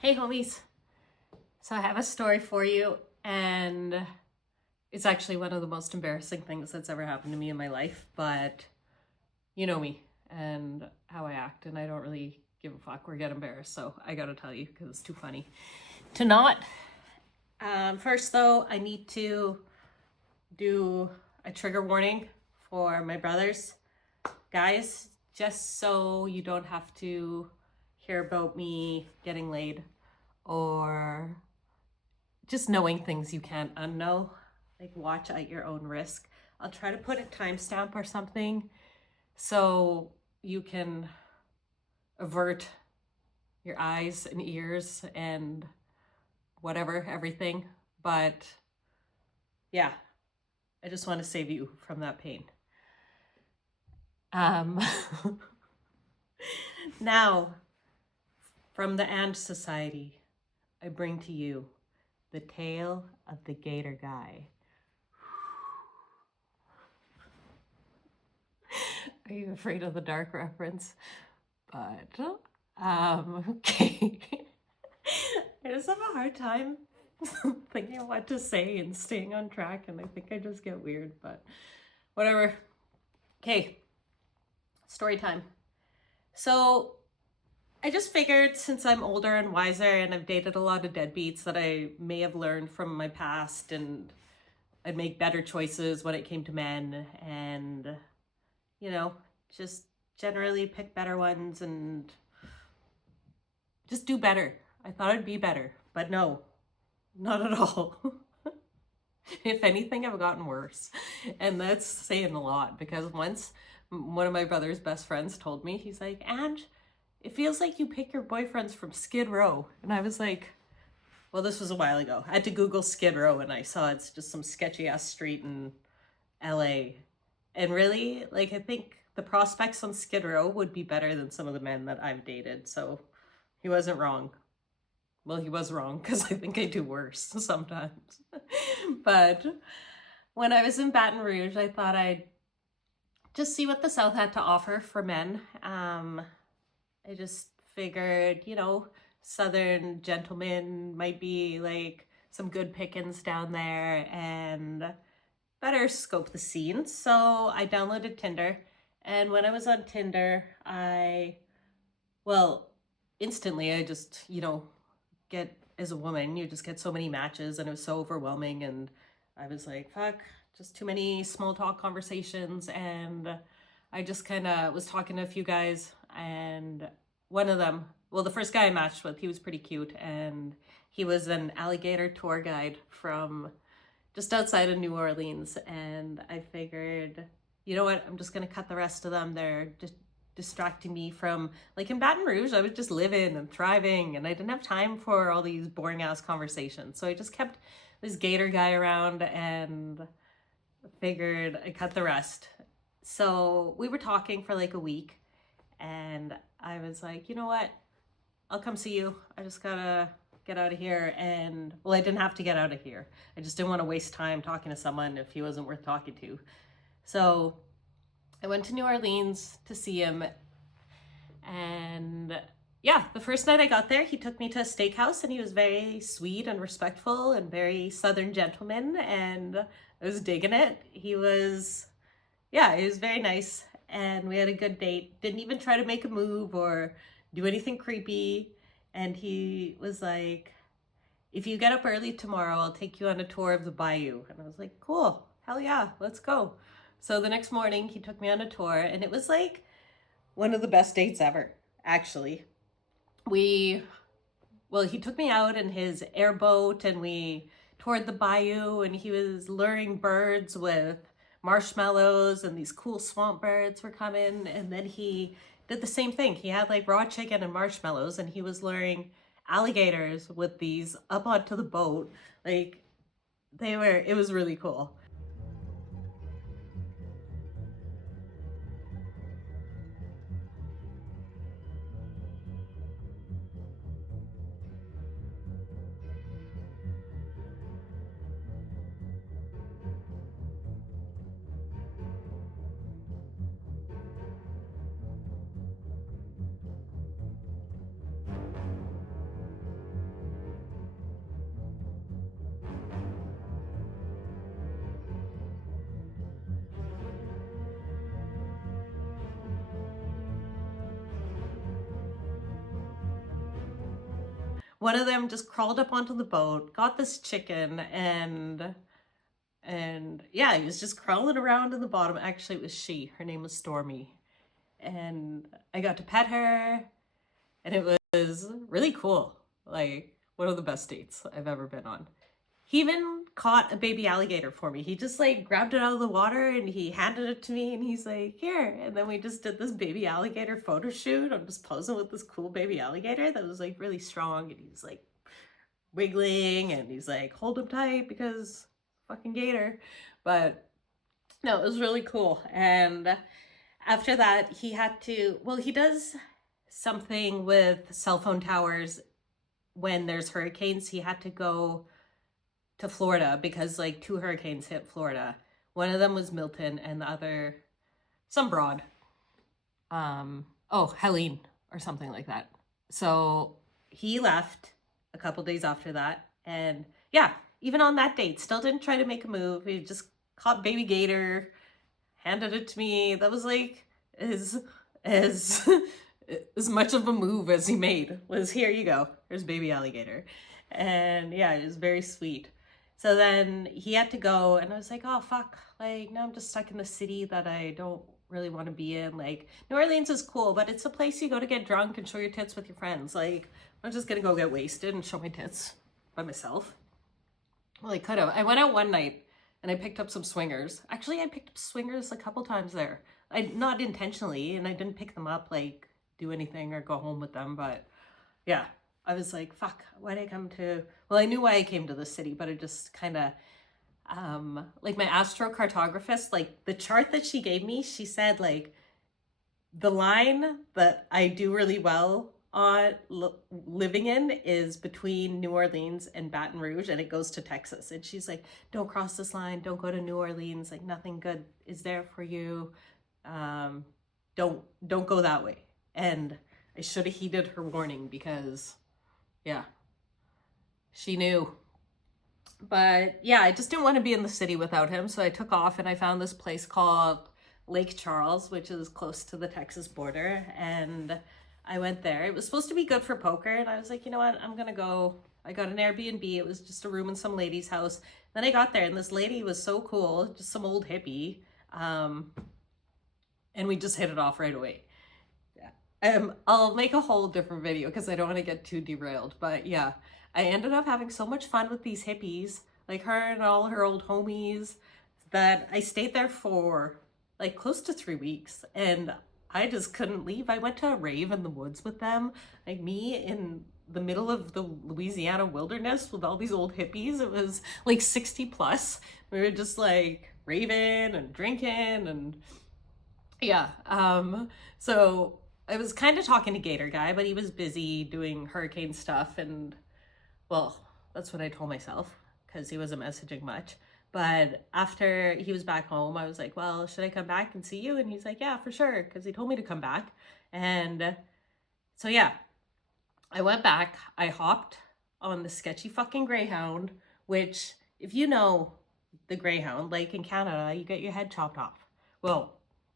Hey homies, so I have a story for you, and it's actually one of the most embarrassing things that's ever happened to me in my life, but you know me and how I act, and I don't really give a fuck or get embarrassed, so I gotta tell you because it's too funny to not. First though, I need to do a trigger warning for my brothers. Guys, just so you don't have to hear about me getting laid or just knowing things you can't unknow. Like, watch at your own risk. I'll try to put a timestamp or something so you can avert your eyes and ears and whatever, everything. But yeah, I just want to save you from that pain. Now, from the And Society, I bring to you the tale of the Gator Guy. Are you afraid of the dark reference? But, okay. I just have a hard time thinking of what to say and staying on track, and I think I just get weird, but whatever. Okay, story time. So I just figured, since I'm older and wiser and I've dated a lot of deadbeats, that I may have learned from my past and I'd make better choices when it came to men and, you know, just generally pick better ones and just do better. I thought I'd be better, but no, not at all. If anything, I've gotten worse. And that's saying a lot, because once one of my brother's best friends told me, he's like, "And it feels like you pick your boyfriends from Skid Row." And I was like, well, this was a while ago. I had to Google Skid Row and I saw it's just some sketchy ass street in LA. And really, like, I think the prospects on Skid Row would be better than some of the men that I've dated. So he wasn't wrong. Well, he was wrong, because I think I do worse sometimes. But when I was in Baton Rouge, I thought I'd just see what the South had to offer for men. I just figured, you know, Southern gentlemen might be like some good pickings down there and better scope the scene. So I downloaded Tinder, and when I was on Tinder, instantly I just, get, as a woman, you just get so many matches, and it was so overwhelming, and I was like, fuck, just too many small talk conversations. And I just kind of was talking to a few guys, and one of them, well, the first guy I matched with, he was pretty cute, and he was an alligator tour guide from just outside of New Orleans. And I figured, you know what, I'm just gonna cut the rest of them. They're just distracting me from, like, in Baton Rouge, I was just living and thriving, and I didn't have time for all these boring ass conversations. So I just kept this Gator guy around and figured I cut the rest. So we were talking for like a week, and I was like, you know what? I'll come see you. I just gotta get out of here. And, well, I didn't have to get out of here. I just didn't want to waste time talking to someone if he wasn't worth talking to. So I went to New Orleans to see him. And yeah, the first night I got there, he took me to a steakhouse, and he was very sweet and respectful and very Southern gentleman, and I was digging it. He was very nice, and we had a good date. Didn't even try to make a move or do anything creepy. And he was like, if you get up early tomorrow, I'll take you on a tour of the Bayou. And I was like, cool, hell yeah, let's go. So the next morning he took me on a tour, and it was like one of the best dates ever, actually. He took me out in his airboat, and we toured the bayou, and he was luring birds with marshmallows, and these cool swamp birds were coming. And then he did the same thing. He had like raw chicken and marshmallows, and he was luring alligators with these up onto the boat. Like, it was really cool. one of them just crawled up onto the boat, got this chicken, and yeah, he was just crawling around in the bottom. Actually, it was she. Her name was Stormy. And I got to pet her, and it was really cool. Like, one of the best dates I've ever been on. He even caught a baby alligator for me. He just like grabbed it out of the water and he handed it to me and he's like, here. And then we just did this baby alligator photo shoot. I'm just posing with this cool baby alligator that was like really strong, and he's like wiggling and he's like, hold him tight because fucking gator. But no, it was really cool. And after that, he had to, well, he does something with cell phone towers when there's hurricanes. He had to go to Florida because like 2 hurricanes hit Florida. One of them was Milton and the other, some broad. Helene or something like that. So he left a couple days after that. And yeah, even on that date, still didn't try to make a move. He just caught baby gator, handed it to me. That was like as much of a move as he made. Was, here you go, there's baby alligator. And yeah, it was very sweet. So then he had to go, and I was like, oh fuck, like now I'm just stuck in the city that I don't really want to be in. Like, New Orleans is cool, but it's a place you go to get drunk and show your tits with your friends. Like, I'm just gonna go get wasted and show my tits by myself. Well, I could have. I went out one night and I picked up some swingers. Actually, I picked up swingers a couple times there. Not intentionally, and I didn't pick them up, like do anything or go home with them, but yeah. I was like, fuck, why did I come to, well, I knew why I came to the city, but I just kind of, like my astrocartographist, like the chart that she gave me, she said like, the line that I do really well on living in is between New Orleans and Baton Rouge, and it goes to Texas. And she's like, don't cross this line, don't go to New Orleans, like nothing good is there for you. Don't go that way. And I should have heeded her warning because yeah, she knew. But yeah, I just didn't want to be in the city without him. So I took off and I found this place called Lake Charles, which is close to the Texas border. And I went there. It was supposed to be good for poker. And I was like, you know what? I'm going to go. I got an Airbnb. It was just a room in some lady's house. Then I got there and this lady was so cool, just some old hippie. And we just hit it off right away. I'll make a whole different video because I don't want to get too derailed. But yeah, I ended up having so much fun with these hippies, like her and all her old homies, that I stayed there for like close to 3 weeks and I just couldn't leave. I went to a rave in the woods with them, like me in the middle of the Louisiana wilderness with all these old hippies. It was like 60 plus. We were just like raving and drinking and yeah. So I was kind of talking to Gator Guy, but he was busy doing hurricane stuff. And well, that's what I told myself because he wasn't messaging much. But after he was back home, I was like, well, should I come back and see you? And he's like, yeah, for sure. Because he told me to come back. And so, yeah, I went back. I hopped on the sketchy fucking Greyhound, which if you know the Greyhound, like in Canada, you get your head chopped off. Well,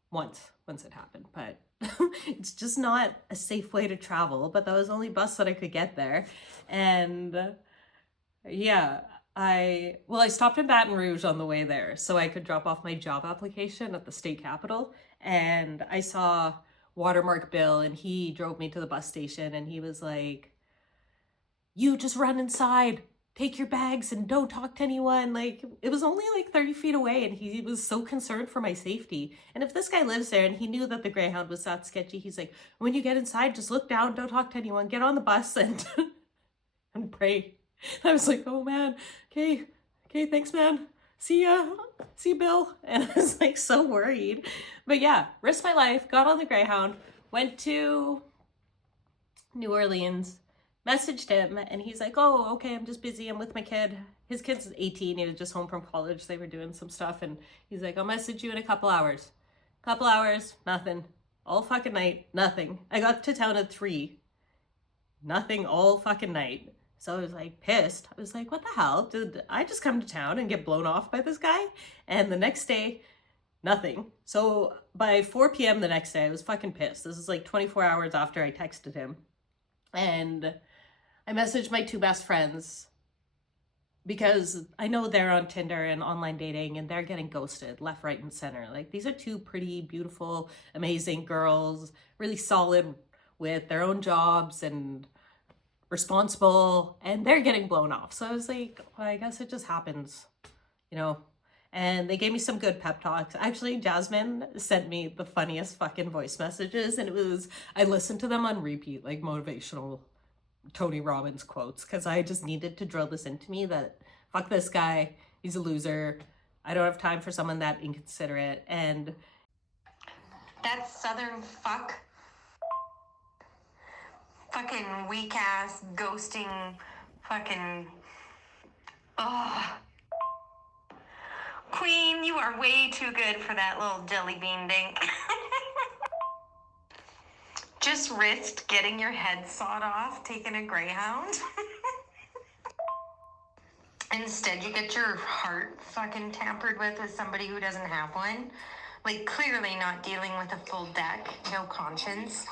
once it happened, but it's just not a safe way to travel. But that was the only bus that I could get there. And yeah, I stopped in Baton Rouge on the way there so I could drop off my job application at the state capitol. And I saw Watermark Bill and he drove me to the bus station and he was like, you just run inside, take your bags and don't talk to anyone. Like, it was only like 30 feet away and he was so concerned for my safety. And if this guy lives there and he knew that the Greyhound was that sketchy, he's like, when you get inside, just look down, don't talk to anyone, get on the bus and and pray. And I was like, oh man, okay, thanks man. See ya, Bill. And I was like so worried. But yeah, risked my life, got on the Greyhound, went to New Orleans, messaged him, and he's like, oh, okay, I'm just busy, I'm with my kid. His kid's 18, he was just home from college, they were doing some stuff, and he's like, I'll message you in a couple hours. Couple hours, nothing. All fucking night, nothing. I got to town at 3. Nothing all fucking night. So I was like pissed. I was like, what the hell? Did I just come to town and get blown off by this guy? And the next day, nothing. So by 4 p.m. the next day, I was fucking pissed. This is like 24 hours after I texted him. And I messaged my two best friends because I know they're on Tinder and online dating and they're getting ghosted left, right, and center. Like, these are two pretty beautiful, amazing girls, really solid with their own jobs and responsible, and they're getting blown off. So I was like, well, I guess it just happens, you know? And they gave me some good pep talks. Actually, Jasmine sent me the funniest fucking voice messages, and I listened to them on repeat, like motivational Tony Robbins quotes, because I just needed to drill this into me that fuck this guy, he's a loser. I don't have time for someone that inconsiderate. And that southern fucking weak ass ghosting fucking queen, you are way too good for that little jelly bean dink. Just risked getting your head sawed off taking a Greyhound. Instead, you get your heart fucking tampered with somebody who doesn't have one. Like, clearly not dealing with a full deck, no conscience.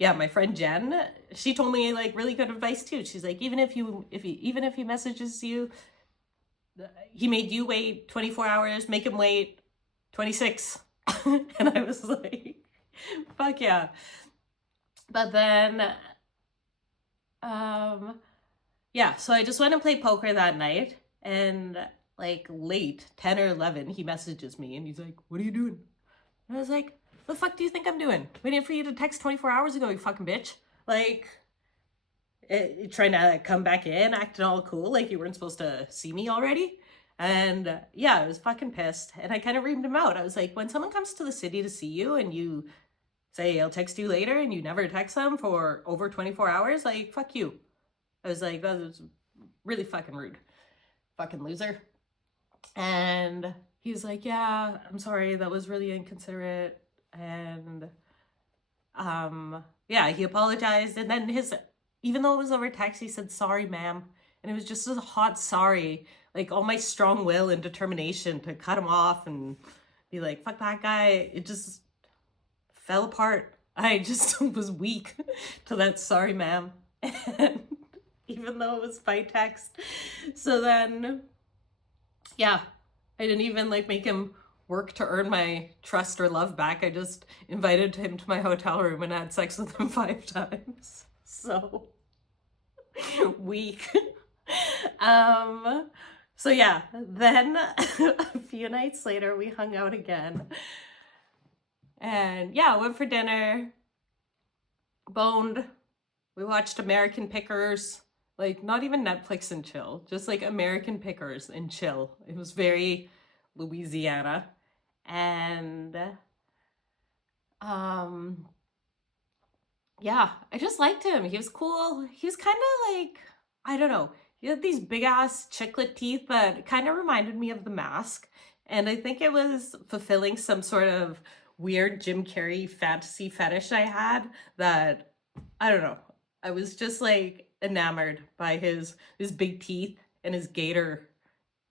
Yeah, my friend Jen, she told me like really good advice too. She's like, even if he messages you, he made you wait 24 hours, make him wait 26. And I was like, fuck yeah. But then, yeah, so I just went and played poker that night, and like late, 10 or 11, he messages me and he's like, what are you doing? And I was like, what the fuck do you think I'm doing? Waiting for you to text 24 hours ago, you fucking bitch. Like, trying to come back in, acting all cool, like you weren't supposed to see me already. And yeah, I was fucking pissed. And I kind of reamed him out. I was like, when someone comes to the city to see you and you say, I'll text you later, and you never text them for over 24 hours, like, fuck you. I was like, that was really fucking rude. Fucking loser. And he was like, yeah, I'm sorry, that was really inconsiderate. And yeah, he apologized. And then even though it was over text, he said, sorry, ma'am. And it was just a hot sorry. Like, all my strong will and determination to cut him off and be like, fuck that guy, it just fell apart. I just was weak to that sorry, ma'am. And even though it was by text. So then, yeah, I didn't even like make him work to earn my trust or love back. I just invited him to my hotel room and had sex with him 5 times. So weak. So yeah, then a few nights later we hung out again. And yeah, went for dinner, boned. We watched American Pickers, like not even Netflix and chill, just like American Pickers and chill. It was very Louisiana. And yeah, I just liked him. He was cool. He was kind of like, I don't know, he had these big ass chiclet teeth that kind of reminded me of The Mask. And I think it was fulfilling some sort of weird Jim Carrey fantasy fetish I had that, I don't know, I was just like enamored by his big teeth and his gator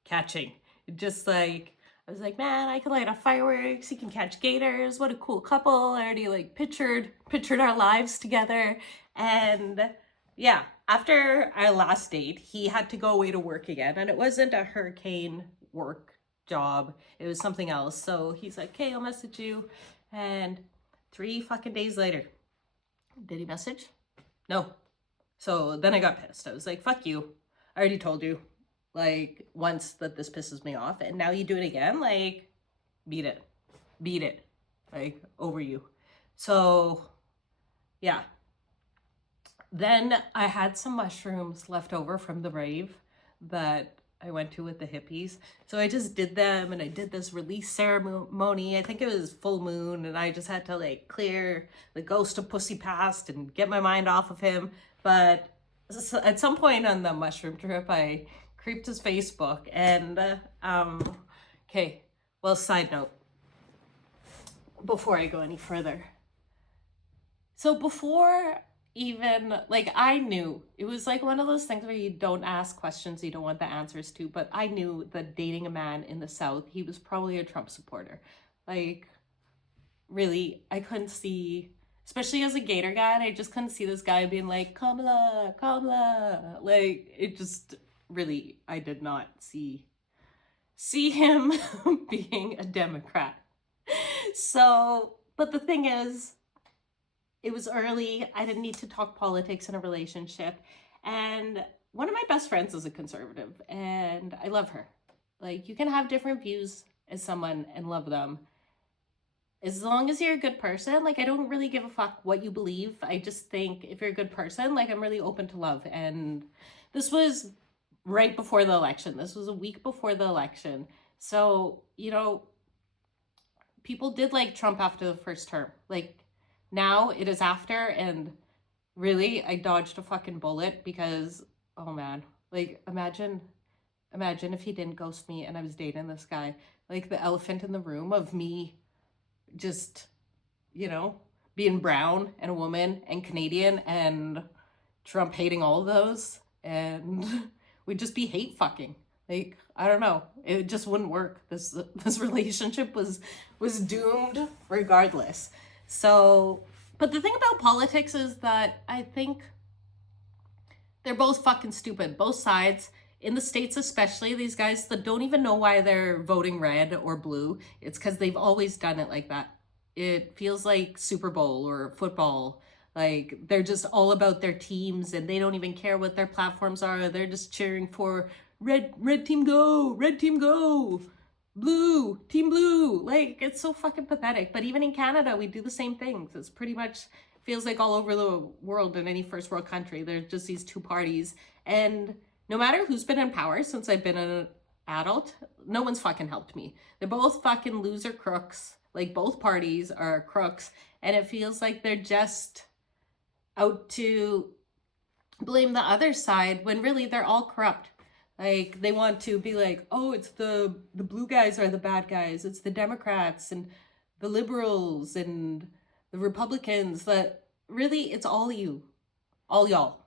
catching. Just like, I was like, man, I can light off fireworks, he can catch gators, what a cool couple. I already like pictured our lives together. And yeah, after our last date, he had to go away to work again, and it wasn't a hurricane work job, it was something else. So he's like, okay, I'll message you. And 3 fucking days later, did he message? No. So then I got pissed. I was like, fuck you, I already told you like once that this pisses me off, and now you do it again. Like, beat it, like, over you. So yeah, then I had some mushrooms left over from the rave that I went to with the hippies. So I just did them, and I did this release ceremony. I think it was full moon, and I just had to like clear the ghost of pussy past and get my mind off of him. But at some point on the mushroom trip, I creeped his Facebook, and okay, well, side note, before I go any further. So before even, like, I knew, it was like one of those things where you don't ask questions you don't want the answers to, but I knew that dating a man in the South, he was probably a Trump supporter. Like, really, I couldn't see especially as a Gator guy, and I just couldn't see this guy being like, Kamala, Kamala. Like, it just really, I did not see him being a Democrat. So, but the thing is, it was early. I didn't need to talk politics in a relationship. And one of my best friends is a conservative, and I love her. Like, you can have different views as someone and love them. As long as you're a good person, like, I don't really give a fuck what you believe. I just think if you're a good person, like, I'm really open to love. And this was right before the election. This was a week before the election. So, you know, people did like Trump after the first term. Like, now it is after, and really, I dodged a fucking bullet because, oh man, like, imagine if he didn't ghost me and I was dating this guy. Like, the elephant in the room of me just, you know, being brown and a woman and Canadian and Trump hating all of those, and we'd just be hate fucking. Like, I don't know, it just wouldn't work. This relationship was doomed regardless. So, but the thing about politics is that I think they're both fucking stupid, both sides. In the States especially, these guys that don't even know why they're voting red or blue, it's because they've always done it like that. It feels like Super Bowl or football. Like, they're just all about their teams, and they don't even care what their platforms are. They're just cheering for red team go, red team go, blue, team blue. Like, it's so fucking pathetic. But even in Canada, we do the same things. It's pretty much feels like all over the world in any first world country. There's just these two parties, and no matter who's been in power since I've been an adult, no one's fucking helped me. They're both fucking loser crooks. Like, both parties are crooks, and it feels like they're just out to blame the other side when really they're all corrupt. Like, they want to be like, oh, it's the blue guys are the bad guys. It's the Democrats and the liberals and the Republicans. That really, it's all you, all y'all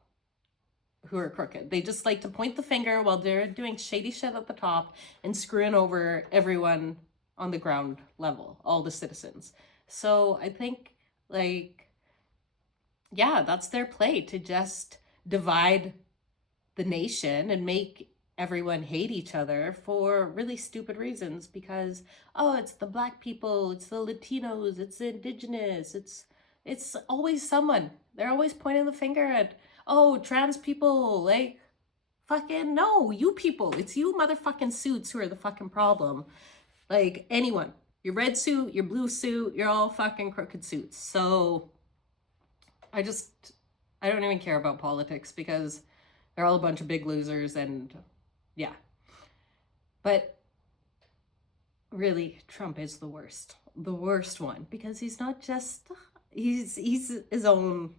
who are crooked. They just like to point the finger while they're doing shady shit at the top and screwing over everyone on the ground level, all the citizens. So I think, like, yeah, that's their play, to just divide the nation and make everyone hate each other for really stupid reasons, because, oh, it's the black people, it's the Latinos, it's the indigenous, it's always someone. They're always pointing the finger at, oh, trans people. Like, fucking no, you people. It's you motherfucking suits who are the fucking problem. Like, anyone. Your red suit, your blue suit, you're all fucking crooked suits. So I don't even care about politics because they're all a bunch of big losers, and yeah. But really, Trump is the worst one, because he's not just, he's his own,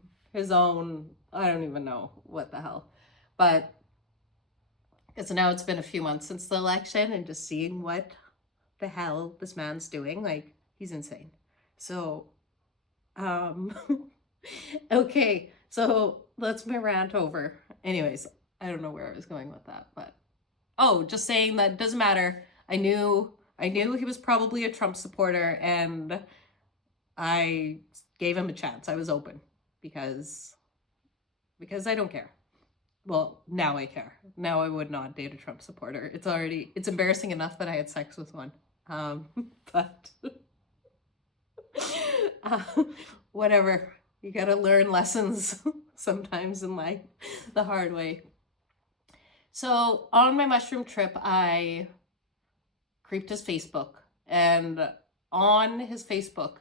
I don't even know what the hell. But because now it's been a few months since the election, and just seeing what the hell this man's doing, like, he's insane. So, okay, so let's my rant over. Anyways, I don't know where I was going with that, but, oh, just saying that doesn't matter. I knew he was probably a Trump supporter, and I gave him a chance. I was open because I don't care. Well, now I care. Now I would not date a Trump supporter. It's embarrassing enough that I had sex with one. But whatever. You gotta learn lessons sometimes in life the hard way. So on my mushroom trip, I creeped his Facebook, and on his Facebook,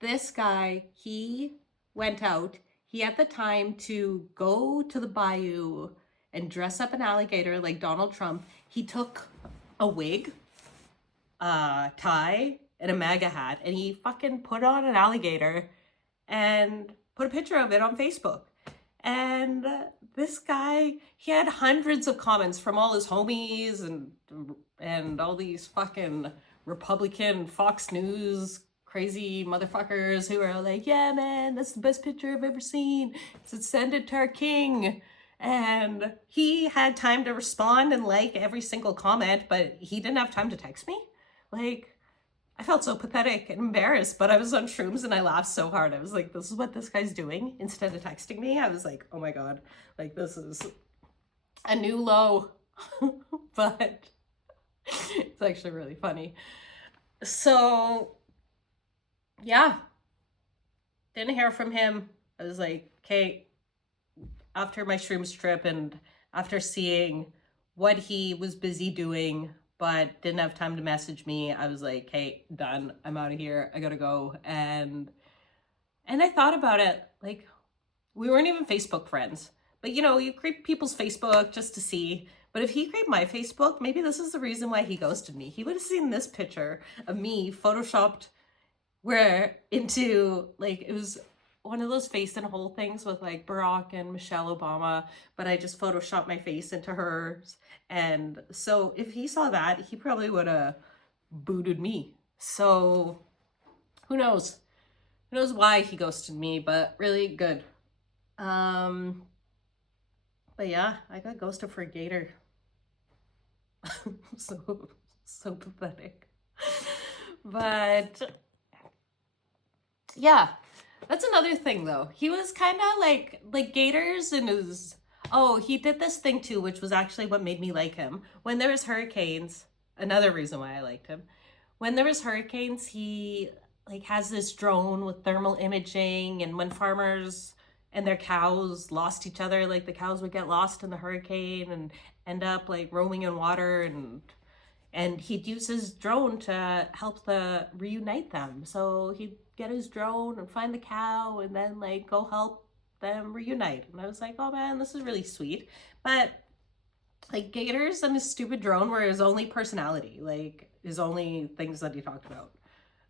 this guy, he went out. He had the time to go to the bayou and dress up an alligator like Donald Trump. He took a wig, a tie, and a MAGA hat, and he fucking put on an alligator and put a picture of it on Facebook. And this guy, he had hundreds of comments from all his homies and all these fucking Republican Fox News crazy motherfuckers who are like, yeah, man, that's the best picture I've ever seen. Send it to our king. And he had time to respond and like every single comment, but he didn't have time to text me. Like, I felt so pathetic and embarrassed, but I was on shrooms and I laughed so hard. I was like, this is what this guy's doing. Instead of texting me, I was like, oh my God, like this is a new low. But it's actually really funny. So yeah, didn't hear from him. I was like, okay, after my shrooms trip and after seeing what he was busy doing but didn't have time to message me, I was like, hey, done. I'm out of here. I gotta go. And I thought about it, like, we weren't even Facebook friends. But you know, you creep people's Facebook just to see. But if he creeped my Facebook, maybe this is the reason why he ghosted me. He would have seen this picture of me photoshopped where into, like, it was one of those face in a hole things with like Barack and Michelle Obama, but I just photoshopped my face into hers. And so if he saw that, he probably would have booted me. So who knows? Who knows why he ghosted me, but really good. But yeah, I got ghosted for a gator. so pathetic. But yeah, that's another thing though. He was kind of like gators and his, oh, he did this thing too, which was actually what made me like him. When there was hurricanes, another reason why I liked him. When there was hurricanes, he like has this drone with thermal imaging, and when farmers and their cows lost each other, like the cows would get lost in the hurricane and end up like roaming in water, and he'd use his drone to help reunite them. So he'd get his drone and find the cow and then like go help them reunite. And I was like, oh man, this is really sweet. But like gators and his stupid drone were his only personality, like his only things that he talked about.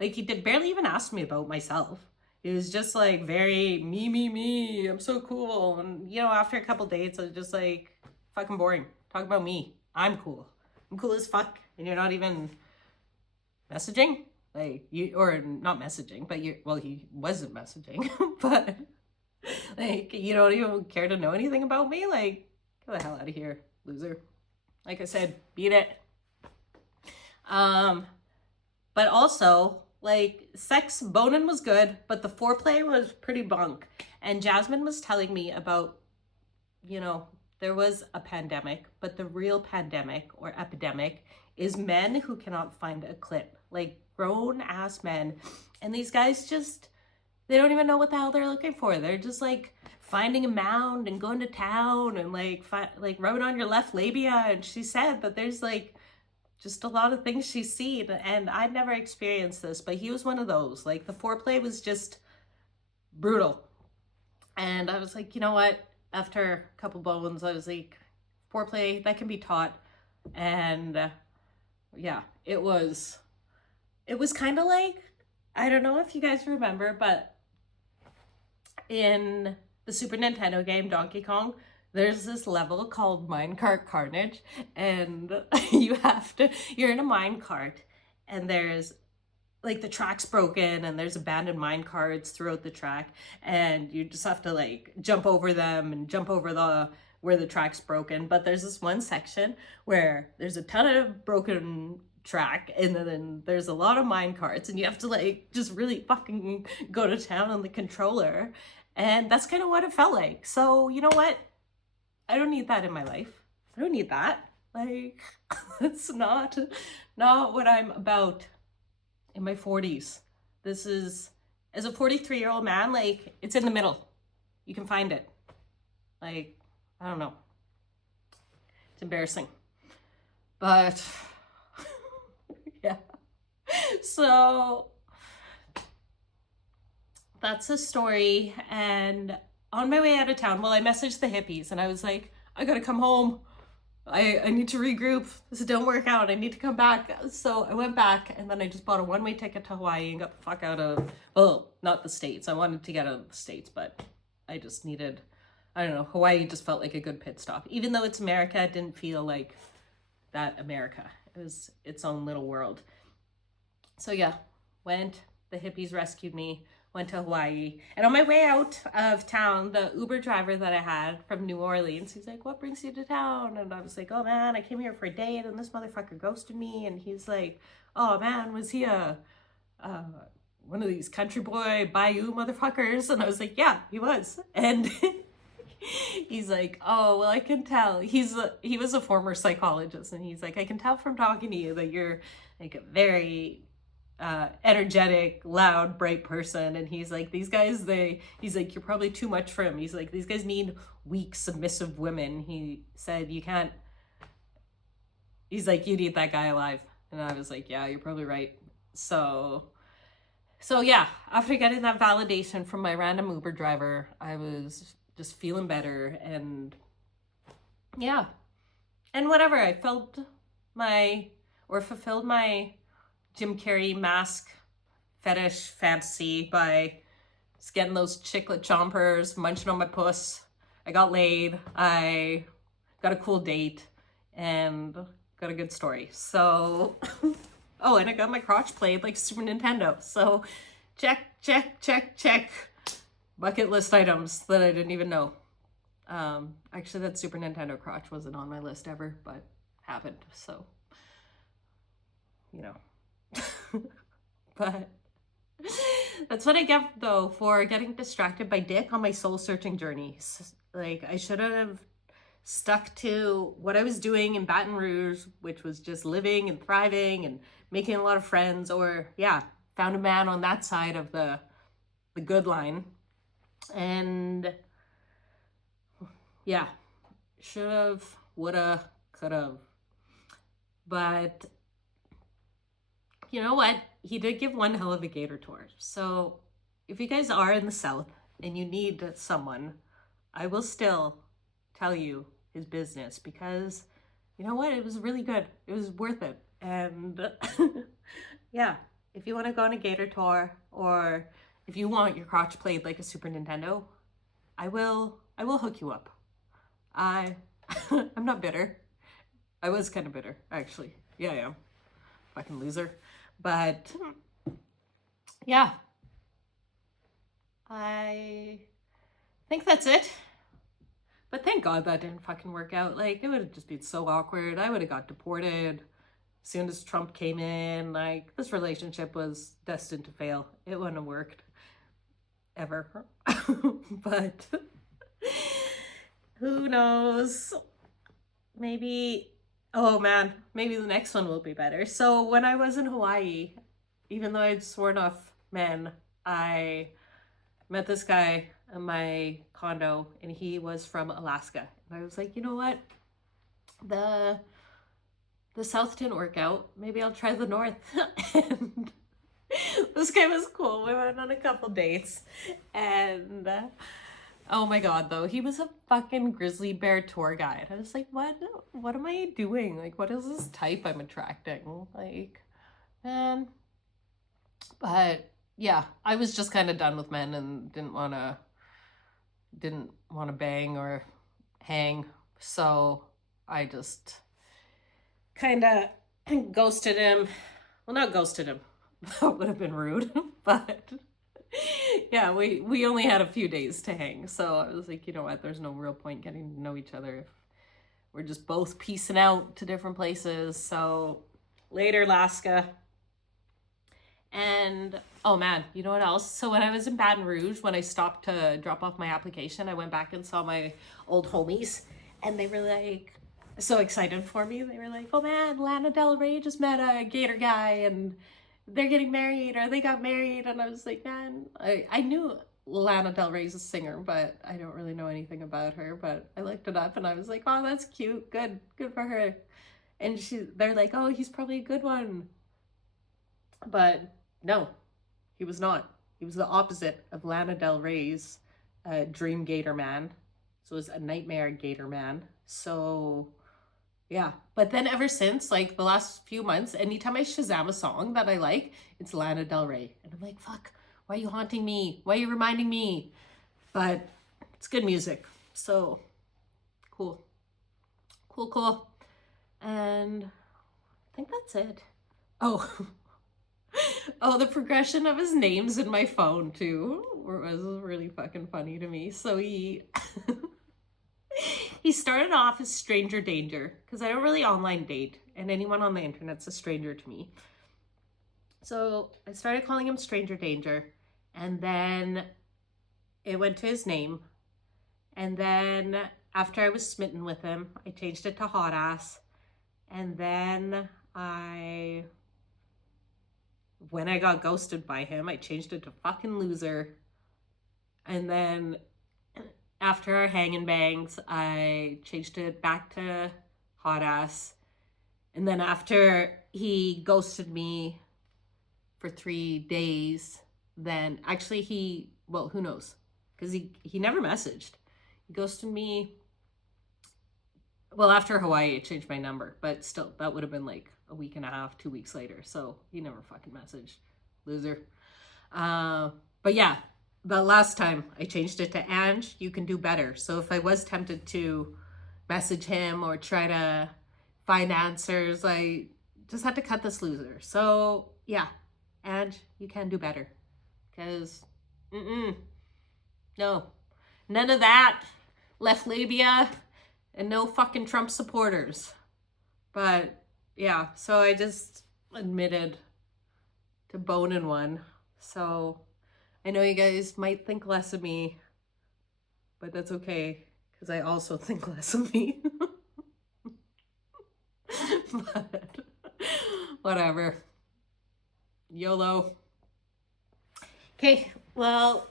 Like he did barely even ask me about myself. It was just like very me, I'm so cool. And you know, after a couple dates, I was just like, fucking boring. Talk about me. I'm cool as fuck. And you're not even messaging? Like you, or not messaging, but well, he wasn't messaging, but like, you don't even care to know anything about me? Like, get the hell out of here, loser. Like I said, beat it. But also, like, sex boning was good, but the foreplay was pretty bunk. And Jasmine was telling me about, you know, there was a pandemic, but the real pandemic or epidemic is men who cannot find a clit. Like, grown-ass men. And these guys just, they don't even know what the hell they're looking for. They're just, like, finding a mound and going to town and, like, rubbing on your left labia. And she said that there's, like, just a lot of things she's seen, and I'd never experienced this, but he was one of those. Like, the foreplay was just brutal. And I was like, you know what? After a couple bones, I was like, foreplay, that can be taught. And yeah, it was kind of like, I don't know if you guys remember, but in the Super Nintendo game Donkey Kong, there's this level called Minecart Carnage, and you're in a minecart, and there's like the track's broken and there's abandoned minecarts throughout the track, and you just have to like jump over them and jump over where the track's broken. But there's this one section where there's a ton of broken track, and then there's a lot of minecarts, and you have to like just really fucking go to town on the controller. And that's kind of what it felt like. So you know what? I don't need that in my life. I don't need that. Like, it's not what I'm about in my 40s. This is, as a 43-year-old man, like, it's in the middle. You can find it. Like, I don't know. It's embarrassing. But, yeah. So, that's a story. And on my way out of town, well, I messaged the hippies and I was like, I gotta come home. I need to regroup. This don't work out. I need to come back. So I went back, and then I just bought a one-way ticket to Hawaii and got the fuck out of, well, not the States. I wanted to get out of the States, but I just needed, I don't know, Hawaii just felt like a good pit stop. Even though it's America, it didn't feel like that America. It was its own little world. So yeah, went, the hippies rescued me, went to Hawaii. And on my way out of town, the Uber driver that I had from New Orleans, he's like, what brings you to town? And I was like, oh man, I came here for a date and this motherfucker ghosted me. And he's like, oh man, was he a one of these country boy Bayou motherfuckers? And I was like, yeah, he was. And he's like, oh, well, I can tell. He was a former psychologist, and he's like, I can tell from talking to you that you're like a very energetic, loud, bright person. And he's like, these guys, he's like, you're probably too much for him. He's like, these guys need weak, submissive women. He said, you can't, he's like, you'd eat that guy alive. And I was like, yeah, you're probably right. So yeah, after getting that validation from my random Uber driver, I was just feeling better. And yeah, and whatever, I fulfilled my Jim Carrey mask fetish fantasy by just getting those chiclet chompers, munching on my puss. I got laid, I got a cool date, and got a good story. So, oh, and I got my crotch played like Super Nintendo. So check. Bucket list items that I didn't even know. Actually, that Super Nintendo crotch wasn't on my list ever, but happened. So, you know. But that's what I get though for getting distracted by dick on my soul searching journey. Like, I should have stuck to what I was doing in Baton Rouge, which was just living and thriving and making a lot of friends, or yeah, found a man on that side of the good line. And yeah, should have, woulda, could have. But you know what? He did give one hell of a gator tour. So if you guys are in the South and you need someone, I will still tell you his business, because you know what? It was really good. It was worth it. And yeah, if you want to go on a gator tour, or if you want your crotch played like a Super Nintendo, I will hook you up. I'm not bitter. I was kind of bitter, actually. Yeah, I am. Fucking loser. But yeah, I think that's it. But thank God that didn't fucking work out. Like, it would have just been so awkward. I would have got deported as soon as Trump came in. Like, this relationship was destined to fail. It wouldn't have worked ever. But who knows? Maybe, oh man, maybe the next one will be better. So when I was in Hawaii, even though I'd sworn off men, I met this guy in my condo, and he was from Alaska. And I was like, you know what? The South didn't work out. Maybe I'll try the North. And this guy was cool. We went on a couple dates, and oh my God, though, he was a fucking grizzly bear tour guide. I was like, what am I doing? Like, what is this type I'm attracting? Like, man. But yeah, I was just kind of done with men and didn't want to bang or hang. So I just kind of ghosted him. Well, not ghosted him. That would have been rude. But yeah, we only had a few days to hang. So I was like, you know what? There's no real point getting to know each other if we're just both piecing out to different places. So later, Alaska. And oh man, you know what else? So when I was in Baton Rouge, when I stopped to drop off my application, I went back and saw my old homies, and they were like so excited for me. They were like, oh man, Lana Del Ray just met a Gator Guy, and they're getting married, or they got married. And I was like, man, I knew Lana Del Ray's a singer, but I don't really know anything about her. But I looked it up, and I was like, oh, that's cute. Good for her. And they're like, oh, he's probably a good one. But no, he was not. He was the opposite of Lana Del Ray's dream gator man. So it was a nightmare gator man. So yeah. But then ever since, like the last few months, anytime I Shazam a song that I like, it's Lana Del Ray. And I'm like, fuck, why are you haunting me? Why are you reminding me? But it's good music. So cool. And I think that's it. Oh, the progression of his names in my phone too was really fucking funny to me. So he started off as Stranger Danger, because I don't really online date, and anyone on the internet's a stranger to me. So I started calling him Stranger Danger, and then it went to his name. And then after I was smitten with him, I changed it to Hot Ass. And then when I got ghosted by him, I changed it to fucking Loser. And then after our hang and bangs, I changed it back to Hot Ass. And then after he ghosted me for 3 days, then actually who knows? Because he never messaged. He ghosted me. Well, after Hawaii, I changed my number, but still, that would have been like a week and a half, 2 weeks later. So he never fucking messaged. Loser. But yeah, the last time I changed it to Ange, you can do better. So if I was tempted to message him or try to find answers, I just had to cut this loser. So yeah, Ange, you can do better. Because, no, none of that. Left labia and no fucking Trump supporters. But yeah, so I just admitted to boning one. So I know you guys might think less of me, but that's okay, because I also think less of me. But whatever. YOLO. Okay, well,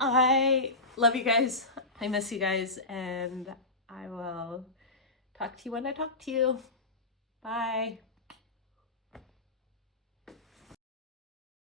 I love you guys. I miss you guys, and I will talk to you when I talk to you. Bye.